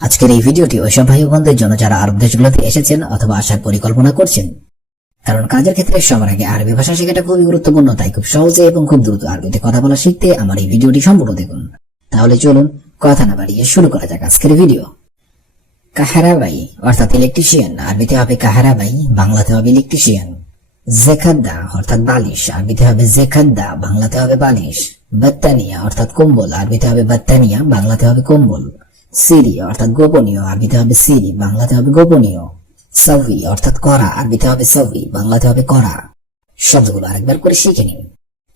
আজকের এই ভিডিওটি ওইসব ভাই বোনদের জন্য যারা আরব দেশগুলোতে এসেছেন অথবা আসার পরিকল্পনা করছেন। কারণ কাজের ক্ষেত্রে সবার আগে আরবি ভাষা শেখাটা খুবই গুরুত্বপূর্ণ, তাই খুব সহজে এবং খুব দ্রুত আরবিতে কথা বলা শিখতে আমার এই ভিডিওটি সম্পূর্ণ দেখুন। তাহলে চলুন কথা না বাড়িয়ে শুরু করা যাক আজকের ভিডিও। কাহারাবাই অর্থাৎ ইলেকট্রিশিয়ান, আরবিতে হবে কাহারাবাই, বাংলাতে হবে ইলেকট্রিশিয়ান। জেখাদ্দা অর্থাৎ বালিশ, আরবিতে হবে জেখাদ্দা, বাংলাতে হবে বালিশ। বাত্তানিয়া অর্থাৎ কম্বল, আরবিতে হবে বাত্তানিয়া, বাংলাতে হবে কম্বল। সিরি অর্থাৎ গোপনীয়, আরবিতে হবে সিরি, বাংলাতে হবে গোপনীয়। সাউই অর্থাৎ করা, আরবিতে হবে সাউই, বাংলাতে হবে করা। শব্দগুলো আরেকবার করে শিখে নিন।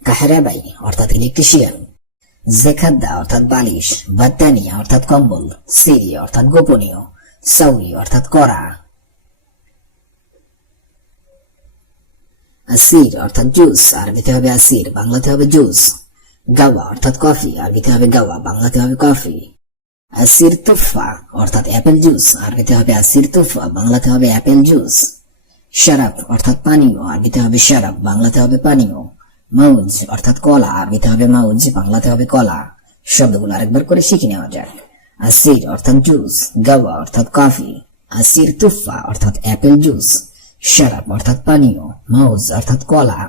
কাহারাবাই অর্থাৎ ইলেকট্রিশিয়ান, জেখাদ্দা অর্থাৎ বালিশ, বাত্তানিয়া অর্থাৎ কম্বল, সিরি অর্থাৎ গোপনীয়, সাউই অর্থাৎ করা। আসির অর্থাৎ জুস, আরবিতে হবে আসির, বাংলাতে হবে জুস। গাওয়া অর্থাৎ কফি, আরবিতে হবে গাওয়া, বাংলাতে হবে কফি। আসির তুফা অর্থাৎ অ্যাপেল জুস, আরবিতে হবে আসির তুফা, বাংলাতে হবে অ্যাপেল জুস। শারাব অর্থাৎ পানীয়, আরবিতে হবে শারাব, বাংলাতে হবে পানীয়। মাউজ অর্থাৎ কলা, আরবিতে হবে মাউজ, বাংলাতে হবে কলা। শব্দগুলো আরেকবার করে শিখে নেওয়া যাক। আসির অর্থাৎ জুস, গাওয়া অর্থাৎ কফি, আসির তুফা অর্থাৎ অ্যাপেল জুস, শারাব অর্থাৎ পানীয়, মাউজ অর্থাৎ কলা।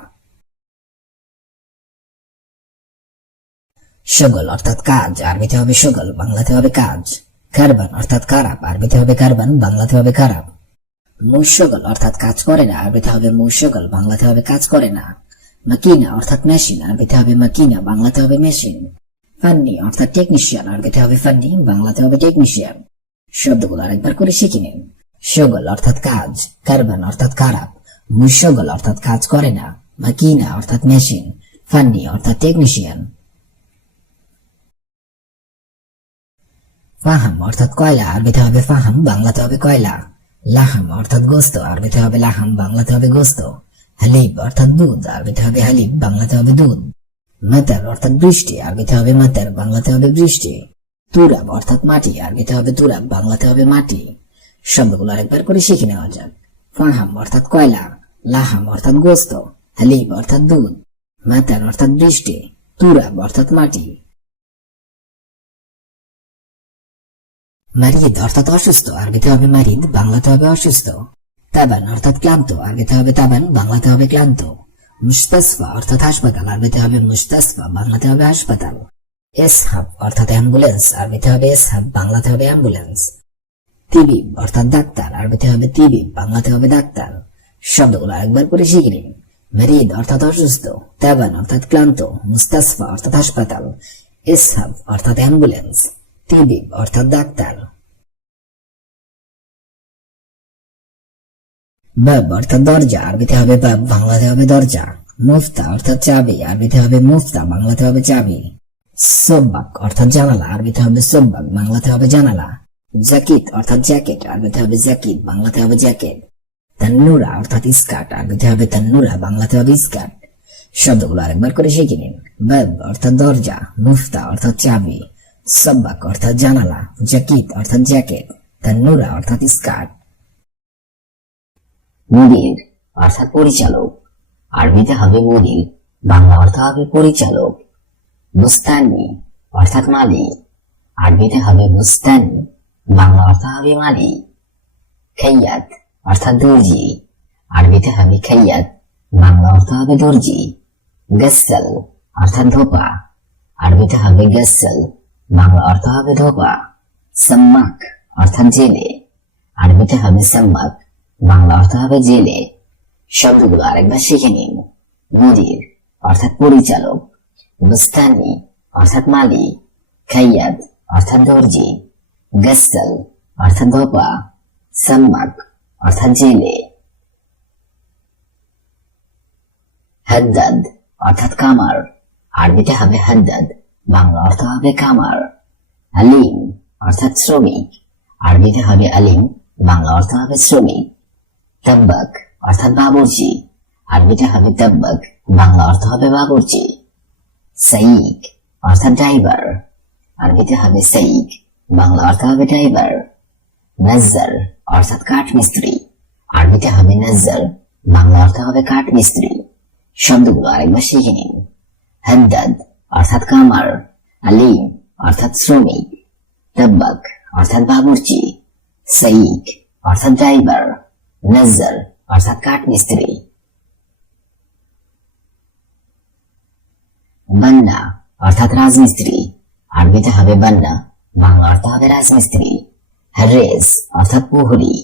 শগল অর্থাৎ কাজ, আরবিতে হবে শগল, বাংলাতে হবে কাজ। কারবান অর্থাৎ খারাপ, আরবিতে হবে কারবান, বাংলাতে হবে খারাপ। মুশগল অর্থাৎ কাজ করে না, আরবিতে হবে মুশগল, বাংলাতে হবে কাজ করে না। মাকিনা অর্থাৎ মেশিন, আরবিতে হবে মাকিনা, বাংলাতে হবে মেশিন। ফান্নি অর্থাৎ টেকনিশিয়ান, আরবিতে হবে ফান্নি, বাংলাতে হবে টেকনিশিয়ান। শব্দগুলো আরেকবার করে শিখে নিন। শগল অর্থাৎ কাজ, কারবান অর্থাৎ খারাপ, মুশগল অর্থাৎ কাজ করে না, মাকিনা অর্থাৎ মেশিন, ফান্নি অর্থাৎ টেকনিশিয়ান। ফাহাম অর্থাৎ কয়লা, আরবিতে হবে ফাহাম, বাংলাতে হবে কয়লা। লাহাম অর্থাৎ গোস্ত, আরবিতে হবে লাহাম, বাংলাতে হবে গোস্ত। হালিব অর্থাৎ দুধ, আরবিতে হবে হালিব, বাংলাতে হবে দুধ। মাতার অর্থাৎ বৃষ্টি, আরবিতে হবে মাতার, বাংলাতে হবে বৃষ্টি। তুরাব অর্থাৎ মাটি, আরবিতে হবে তুরাব, বাংলাতে হবে মাটি। শব্দগুলো আরেকবার করে শিখে নেওয়া যাক। ফাহাম অর্থাৎ কয়লা, লাহাম অর্থাৎ গোস্ত, হালিব অর্থাৎ দুধ, মাতার অর্থাৎ বৃষ্টি, তুরাব অর্থাৎ মাটি। মারিদ অর্থাৎ অসুস্থ, আরবিতে হবে মারিদ, বাংলাতে হবে অসুস্থ। তাবান অর্থাৎ ক্লান্ত, আরবিতে হবে তাবান, বাংলাতে হবে ক্লান্ত। মুস্তাসফা অর্থাৎ হাসপাতাল, আরবিতে হবে মুস্তাসফা, বাংলাতে হবে হাসপাতাল। এসহাব অর্থাৎ অ্যাম্বুলেন্স, আরবিতে হবে এসহাব, বাংলাতে হবে অ্যাম্বুলেন্স। তিবিব অর্থাৎ ডাক্তার, আরবিতে হবে তিবিব, বাংলাতে হবে ডাক্তার। শব্দগুলো আরেকবার করে শিখে নিন। মারিদ অর্থাৎ অসুস্থ, তাবান অর্থাৎ ক্লান্ত, মুস্তাসফা অর্থাৎ হাসপাতাল, এসহাব অর্থাৎ অ্যাম্বুলেন্স, তিবিব অর্থাৎ ডাক্তার। বাব অর্থাৎ দরজা, আরবিতে হবে বাব, বাংলাতে হবে দরজা। মুফতা অর্থাৎ চাবি, আরবিতে হবে মুফতা, বাংলাতে হবে চাবি। সোব্বাক অর্থাৎ জানালা, আরবিতে হবে সোব্বাক, বাংলাতে হবে জানালা। জাকিট অর্থাৎ জ্যাকেট, আরবিতে হবে জ্যাকেট, বাংলাতে হবে জ্যাকেট। তান্নুরা অর্থাৎ স্কার্ট, আরবিতে হবে তান্নুরা, বাংলাতে হবে স্কার্ট। শব্দগুলো আরেকবার করে শিখে নিন। বাব অর্থাৎ দরজা, মুফতা অর্থাৎ চাবি, সোব্বাক অর্থাৎ জানালা, জাকিট অর্থাৎ জ্যাকেট, তান্নুরা অর্থাৎ স্কার্ট। মুদির অর্থাৎ পরিচালক, আরবিতে হবে মুদির, বাংলা অর্থ হবে পরিচালক। বুস্তানি অর্থাৎ মালি, আরবিতে হবে বুস্তানি, বাংলা অর্থ হবে মালি। খাইয়াত অর্থাৎ দর্জি, আরবিতে হবে খাইয়াত, বাংলা অর্থ হবে দর্জি। গাসসাল অর্থাৎ ধোপা, আরবিতে হবে গাসসাল, বাংলা অর্থ হবে ধোপা। সাম্মাক অর্থাৎ জেলে, আরবিতে হবে সাম্মাক, বাংলা অর্থ হবে জেলে। শব্দগুলো আরেকবার শিখে নিন। মুদির অর্থাৎ পরিচালক, বুস্তানি অর্থাৎ মালি, খাইয়াত অর্থাৎ দর্জি, গাসসাল অর্থাৎ ধোপা, সাম্মাক অর্থাৎ জেলে। হাদ্দাদ অর্থাৎ কামার, আরবিতে হবে হাদ্দাদ, বাংলা অর্থ হবে কামার। আলিম অর্থাৎ শ্রমিক, আরবিতে হবে আলিম, বাংলা অর্থ হবে শ্রমিক। তাব্বাক অর্থাৎ বাবুর্চি, আরবিতে হবে তাব্বাক, বাংলা অর্থ হবে বাবুর্চি। সাইক অর্থাৎ ড্রাইভার, আরবিতে হবে সাইক, বাংলা অর্থ হবে ড্রাইভার। নাজ্জার অর্থাৎ কাঠ মিস্ত্রি, আরবিতে হবে নাজ্জার, বাংলা অর্থ হবে কাঠ মিস্ত্রি। শব্দগুলো আরেকবার শিখে নিন। হাদ্দাদ অর্থাৎ কামার, আলিম অর্থাৎ শ্রমিক, তাব্বাক অর্থাৎ বাবুর্চি, সাইক অর্থাৎ ড্রাইভার, নজর অর্থাৎ কাঠমিস্ত্রি। বান্না অর্থাৎ রাজমিস্ত্রি, আরবিতে হবে বান্না, বাংলা অর্থ হবে রাজমিস্ত্রি। হারেস অর্থাৎ প্রহরী,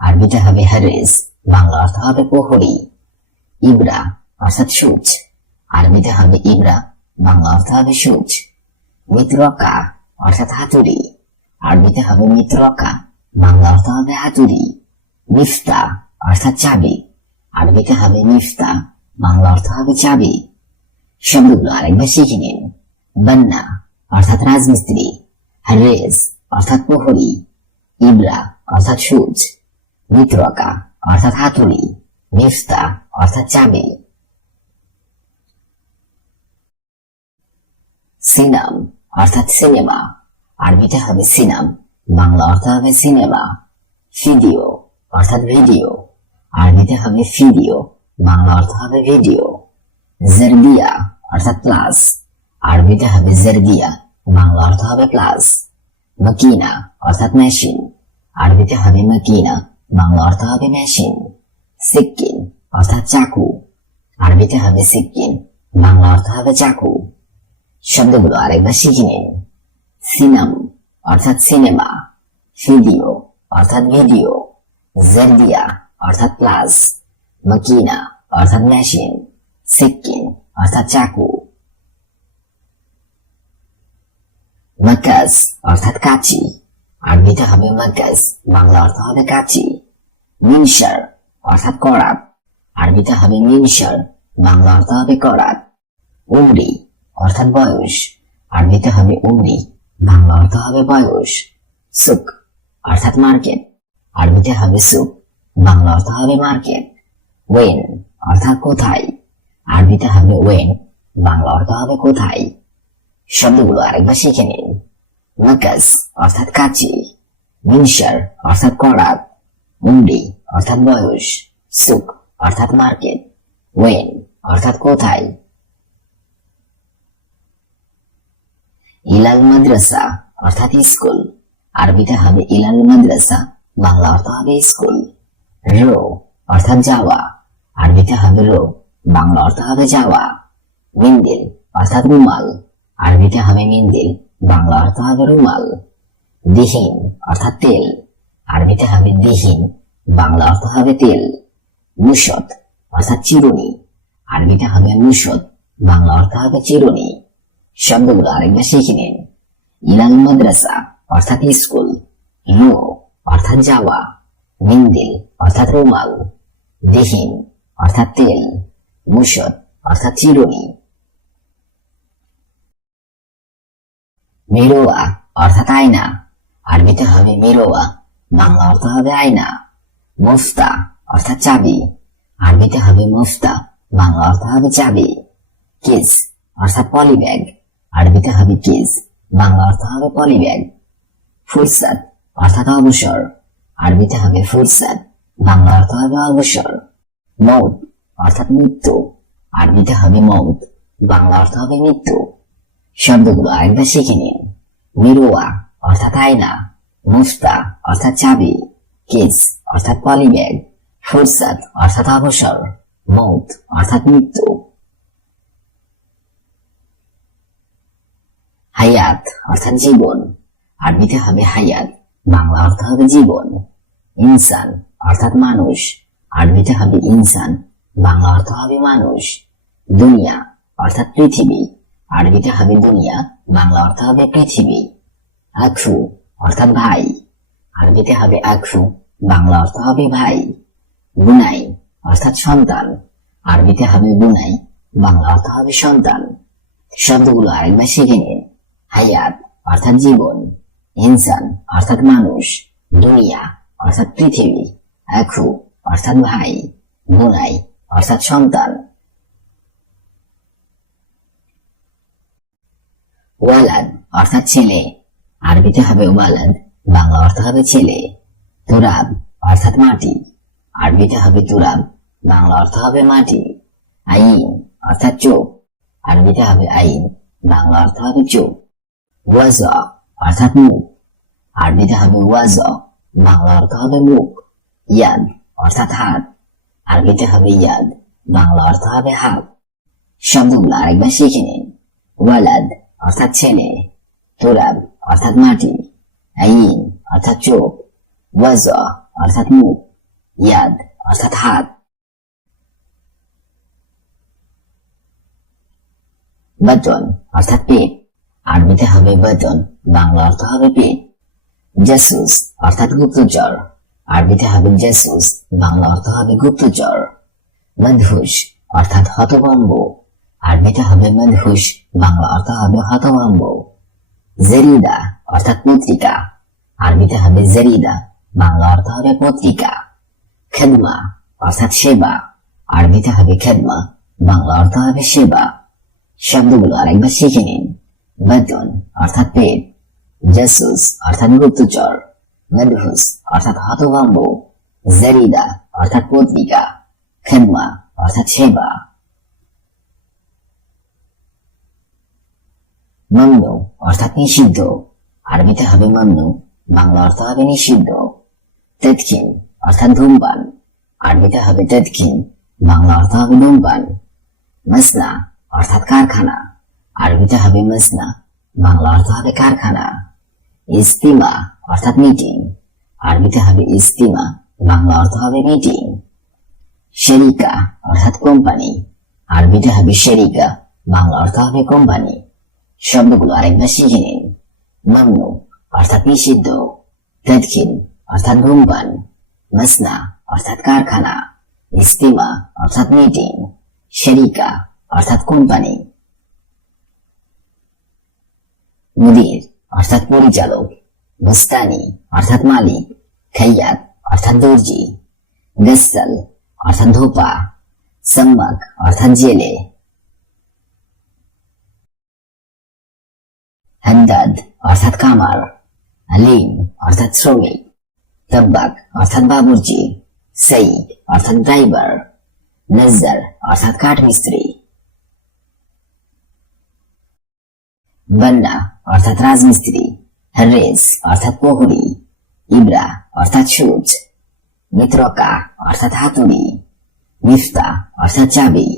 আরবিতে হবে হারেস, বাংলা অর্থ হবে প্রহরী। ইবরা অর্থাৎ সূচ, আরবিতে হবে ইবরা, বাংলা অর্থ হবে সূচ। মিত্রকা অর্থাৎ হাতুড়ি, আরবিতে হবে মিত্রকা, বাংলা অর্থ হবে হাতুড়ি। মিফতা অর্থাৎ চাবি, আরবিতে হবে মিফতা, বাংলা অর্থ হবে চাবি। শব্দগুলো আরেকবার শিখে নিন। বান্না অর্থাৎ রাজমিস্ত্রি, হারেস অর্থাৎ প্রহরী, ইবরা অর্থাৎ সূচ, মিত্রকা অর্থাৎ হাতুড়ি, মিফতা অর্থাৎ চাবি। সিনাম অর্থাৎ সিনেমা, আরবিতে হবে সিনাম, বাংলা অর্থ হবে সিনেমা। ভিডিও অর্থাৎ ভিডিও, আরবিতে হবে ভিডিও, বাংলা অর্থ হবে ভিডিও। জারবিয়া অর্থাৎ প্লাস, আরবিতে হবে জারবিয়া, বাংলা অর্থ হবে প্লাস। মাকিনা অর্থাৎ মেশিন, আরবিতে হবে মাকিনা, বাংলা অর্থ হবে মেশিন। সিক্কিন অর্থাৎ চাকু, আরবিতে হবে সিক্কিন, বাংলা অর্থ হবে চাকু। শব্দগুলো আরেকবার শিখে নিন। সিনাম অর্থাৎ সিনেমা, ভিডিও অর্থাৎ ভিডিও, জারবিয়া অর্থাৎ প্লাস, মাকিনা অর্থাৎ মেশিন, সিক্কিন অর্থাৎ চাকু। মাকাস অর্থাৎ কাঁচি, আরবিতে হবে মাকাস, বাংলা অর্থ হবে কাঁচি। মিনসার অর্থাৎ করাত, আরবিতে হবে মিনসার, বাংলা অর্থ হবে করাত। উমরি অর্থাৎ বয়স, আরবিতে হবে উমরি, বাংলা অর্থ হবে বয়স। সুক অর্থাৎ মার্কেট, আরবিতে হবে সুক, বাংলা অর্থ হবে মার্কেট। ওয়েন অর্থাৎ কোথায়, আরবিতে হবে ওয়েন, বাংলা অর্থ হবে কোথায়। শব্দগুলো আরেকবার শিখে নিন। মাকাস অর্থাৎ কাঁচি, মিনসার অর্থাৎ করাত, উমরি অর্থাৎ বয়স, সুক অর্থাৎ মার্কেট, ওয়েন অর্থাৎ কোথায়। ইলাল মাদ্রাসা অর্থাৎ স্কুল, আরবিতে হবে ইলাল মাদ্রাসা, বাংলা অর্থ হবে স্কুল। রো অর্থাৎ যাওয়া, আরবিতে হবে রো, বাংলা অর্থ হবে যাওয়া। মিন্দিল অর্থাৎ রুমাল, আরবিতে হবে মিন্দিল, বাংলা অর্থ হবে রুমাল। দিহিন অর্থাৎ তেল, আরবিতে হবে দিহিন, বাংলা অর্থ হবে তেল। মুশত অর্থাৎ চিরুনি, আরবিতে হবে মুশত, বাংলা অর্থ হবে চিরুনি। শব্দগুলো আরেকবার শিখে নিন। ইলাল মাদ্রাসা অর্থাৎ স্কুল, রো অর্থাৎ যাওয়া, মিন্দিল অর্থাৎ রুমাল, দিহিন অর্থাৎ তেল, মুশত অর্থাৎ চিরুনি। মিরোয়া অর্থাৎ আয়না, আরবিতে হবে মিরোয়া, বাংলা অর্থ হবে আয়না। মুফতা অর্থাৎ চাবি, আরবিতে হবে মুফতা, বাংলা অর্থ হবে চাবি। কিস অর্থাৎ পলিব্যাগ, আরবিতে হবে কিস, বাংলা অর্থ হবে পলিব্যাগ। ফুরসাত অর্থাৎ অবসর, আরবিতে হবে ফুরসাত, বাংলা অর্থ হবে অবসর। মৌত অর্থাৎ মৃত্যু, আরবিতে হবে মৌত, বাংলা অর্থ হবে মৃত্যু। শব্দগুলো আরেকবার শিখে নিন। মিরোয়া অর্থাৎ আয়না, মুফতা অর্থাৎ চাবি, কিস অর্থাৎ পলিব্যাগ, ফুরসাত অর্থাৎ অবসর, মৌত অর্থাৎ মৃত্যু। হায়াত অর্থাৎ জীবন, আরবিতে হবে হায়াত, বাংলা অর্থ হবে জীবন। ইনসান অর্থাৎ মানুষ, আরবিতে হবে ইনসান, বাংলা অর্থ হবে মানুষ। দুনিয়া অর্থাৎ পৃথিবী, আরবিতে হবে দুনিয়া, বাংলা অর্থ হবে পৃথিবী। আখু অর্থাৎ ভাই, আরবিতে হবে আখু, বাংলা অর্থ হবে ভাই। বুনাই অর্থাৎ সন্তান, আরবিতে হবে বুনাই, বাংলা অর্থ হবে সন্তান। শব্দগুলো আরেকবার শিখে নিন। হায়াত অর্থাৎ জীবন, ইনসান অর্থাৎ মানুষ, দুনিয়া অর্থাৎ পৃথিবী, আখু অর্থাৎ ভাই, বুনাই অর্থাৎ সন্তান। ওয়ালাদ অর্থাৎ ছেলে, আরবিতে হবে ওয়ালাদ, বাংলা অর্থ হবে ছেলে। তুরাব অর্থাৎ মাটি, আরবিতে হবে তুরাব, বাংলা অর্থ হবে মাটি। আইন অর্থাৎ চোখ, আরবিতে হবে আইন, বাংলা অর্থ হবে চোখ। ওয়াজা অর্থাৎ মুখ, আরবিতে হবে ওয়াজ, বাংলা অর্থ হবে মুখ। ইয়াদ অর্থাৎ হাত, আরবিতে হবে ইয়াদ, বাংলা অর্থ হবে হাত। শব্দগুলো আরেকবার শিখে নিন। ওয়ালাদ অর্থাৎ ছেলে, তুরাব অর্থাৎ মাটি, আইন অর্থাৎ চোখ, ওয়াজ অর্থাৎ মুখ, ইয়াদ অর্থাৎ হাত। বাতন অর্থাৎ পেট, আরবিতে হবে বাতন, বাংলা অর্থ হবে পেট। জাসুস অর্থাৎ গুপ্তচর, আরবিতে হবে জাসুস, বাংলা অর্থ হবে গুপ্তচর। মদহুশ অর্থাৎ হতভম্ব, আরবিতে হবে মদহুশ, বাংলা অর্থ হবে হতভম্ব। জরিদা অর্থাৎ পত্রিকা, আরবিতে হবে জরিদা, বাংলা অর্থ হবে পত্রিকা। খেদমা অর্থাৎ সেবা, আরবিতে হবে খেদমা, বাংলা অর্থ হবে সেবা। শব্দগুলো আরেকবার শিখে নিন। বাতন অর্থাৎ পেট, জাসুস অর্থাৎ গুপ্তচর, মদহুস অর্থাৎ হতভম্ব, জরিদা অর্থাৎ পত্রিকা, খেদমা অর্থাৎ সেবা। মামনু অর্থাৎ নিষিদ্ধ, আরবিতে হবে মামনু, বাংলা অর্থ হবে নিষিদ্ধ। তাদখিন অর্থাৎ ধূমপান, আরবিতে হবে তাদখিন, বাংলা অর্থ হবে ধূমপান। মাসনা অর্থাৎ কারখানা, আরবিতে হবে মাসনা, বাংলা অর্থ হবে কারখানা। ইস্তিমা অর্থাৎ মিটিং, আরবিতে হবে ইস্তিমা, বাংলা অর্থ হবে মিটিং। শরিকা অর্থাৎ কোম্পানি, আরবিতে হবে শরিকা, বাংলা অর্থ হবে কোম্পানি। শব্দগুলো আরেকবার শিখে নিন। মামনু অর্থাৎ নিষিদ্ধ, তাদখিন অর্থাৎ ধূমপান, মাসনা অর্থাৎ কারখানা, ইস্তিমা অর্থাৎ মিটিং, শরিকা অর্থাৎ কোম্পানি। মুদির অর্থাৎ পরিচালক, মুস্তানি অর্থাৎ মালিক, খাইয়াত অর্থাৎ দর্জি, গাসসাল অর্থাৎ ধোপা, সাম্মাক অর্থাৎ জেলে। হাদ্দাদ অর্থাৎ কামার, আলিম অর্থাৎ শ্রমিক, তাব্বাক অর্থাৎ বাবুর্চি, সাইদ অর্থাৎ ড্রাইভার, নজ্জার অর্থাৎ কাঠমিস্ত্রি। বান্না অর্থাৎ রাজমিস্ত্রি, হারেস অর্থাৎ প্রহরী, ইবরা অর্থাৎ সূচ, মিত্রকা অর্থাৎ হাতুড়ি, মিফতা অর্থাৎ চাবি।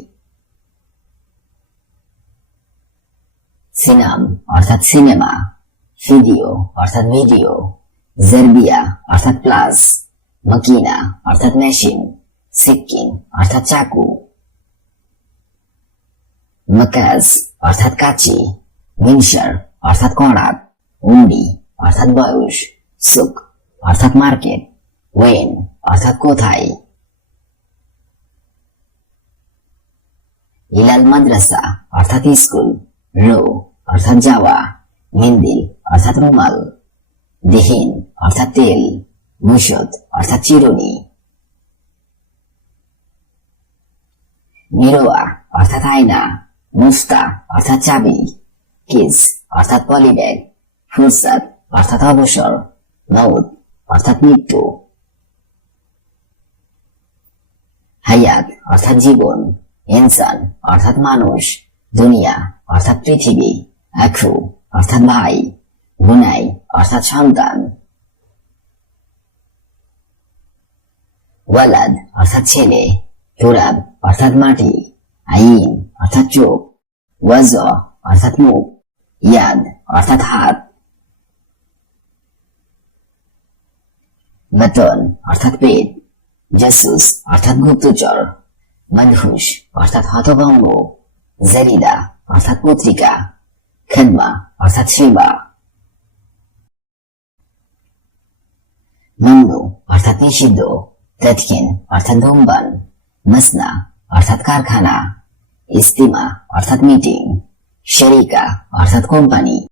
সিনাম অর্থাৎ সিনেমা, ভিডিও অর্থাৎ ভিডিও, জারবিয়া অর্থাৎ প্লাস, মাকিনা অর্থাৎ মেশিন, সিক্কিন অর্থাৎ চাকু। মাকাজ অর্থাৎ কাঁচি, মিনসার অর্থাৎ করাত, উন্ডি অর্থাৎ বয়স, সুক অর্থাৎ মার্কেট, ওয়েন অর্থাৎ কোথায়। ইলাল মাদ্রাসা অর্থাৎ স্কুল, রো অর্থাৎ যাওয়া, মিন্দিল অর্থাৎ রুমাল, দিহিন অর্থাৎ তেল, মুশত অর্থাৎ চিরুনি। মিরোয়া অর্থাৎ আয়না, মুফতা অর্থাৎ চাবি, কিস অর্থাৎ পলিব্যাগ, ফুরসাত অর্থাৎ অবসর, মউত অর্থাৎ মৃত্যু। হায়াত অর্থাৎ জীবন, ইনসান অর্থাৎ মানুষ, দুনিয়া অর্থাৎ পৃথিবী, আখু অর্থাৎ ভাই, বুনাই অর্থাৎ সন্তান। ওয়ালাদ অর্থাৎ ছেলে, তুরাব অর্থাৎ মাটি, আইন অর্থাৎ চোখ, ওয়াজ অর্থাৎ মুখ, ইয়াদ অর্থাৎ হাত। বাতন অর্থাৎ পেট, জাসুস অর্থাৎ গুপ্তচর, মদহুশ অর্থাৎ হতভম্ব, জারিদা অর্থাৎ পত্রিকা, খেদমা অর্থাৎ সেবা। মামনু অর্থাৎ নিষিদ্ধ, তাদখিন অর্থাৎ ধূমপান, মাসনা অর্থাৎ কারখানা, ইস্তিমা অর্থাৎ মিটিং, শরিকা অর্থাৎ কোম্পানি।